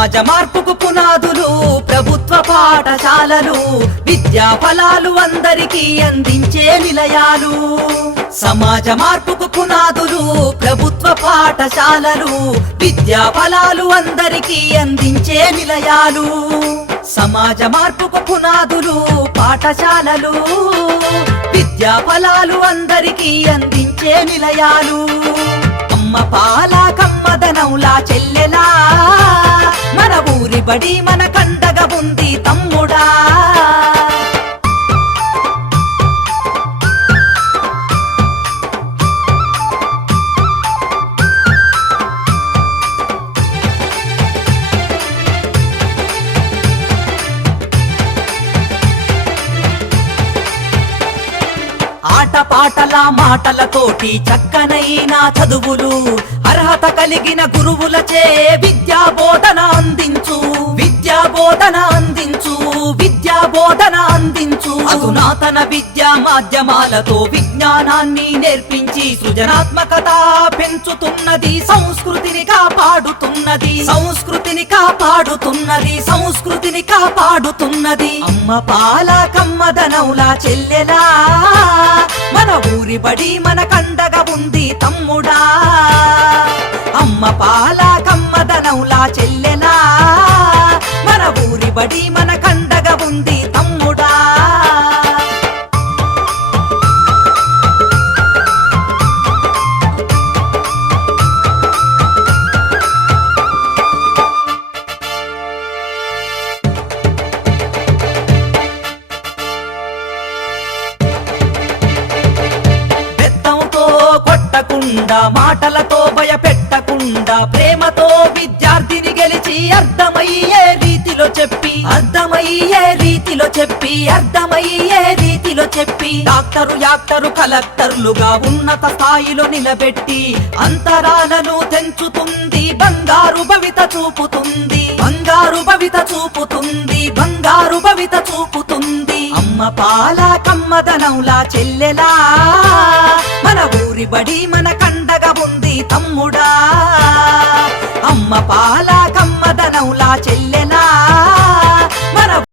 సమాజ మార్పుకు పునాదులు ప్రభుత్వ పాఠశాలలు, విద్యా ఫలాలు అందరికీ అందించే నిలయాలు. సమాజ మార్పుకు పునాదులు ప్రభుత్వ పాఠశాలలు, విద్యా ఫలాలు అందరికీ అందించే నిలయాలు. సమాజ మార్పుకు పునాదులు పాఠశాలలు, విద్యా ఫలాలు అందరికీ అందించే నిలయాలు. అమ్మ పాల కమ్మదనౌలా చెల్లెలా, మన ఊరి బడి మన కండగా ఉంది తమ్ముడా. ఆటపాటల మాటలతోటి చక్కనైన చదువులు, అర్హత కలిగిన గురువులచే విద్యా బోధన అందించు, విద్యా బోధన అందించు, విద్యా బోధన అందించు. అధునాతన విద్యా మాధ్యమాలతో విజ్ఞానాన్ని నేర్పించి సృజనాత్మకత పెంచుతున్నది, సంస్కృతిని కాపాడుతున్నది, సంస్కృతిని కాపాడుతున్నది, సంస్కృతిని కాపాడుతున్నది. అమ్మ పాల కమ్మదనౌలా చెల్లెలా, మన ఊరి బడి మన కండగా ఉంది తమ్ముడా. అమ్మ పాల కమ్మదనౌలా చెల్లెలా, మన ఊరి బడి మన కండగా ఉంది తమ్ముడా. మాటలతో భయపెట్టకుండా ప్రేమతో విద్యార్థిని గెలిచి అర్థమయ్యే రీతిలో చెప్పి, అర్థమయ్యే రీతిలో చెప్పి, అర్థమయ్యే రీతిలో చెప్పి డాక్టరు యాక్టరు కలెక్టర్లుగా ఉన్నత స్థాయిలో నిలబెట్టి అంతరాలను తెంచుతుంది, బంగారు భవిత చూపుతుంది, బంగారు భవిత చూపుతుంది, బంగారు భవిత చూపుతుంది. అమ్మ పాల కమ్మదనౌలా చెల్లెలా, మన ఊరి బడి మన కండగా ఉంది తమ్ముడా. అమ్మ పాల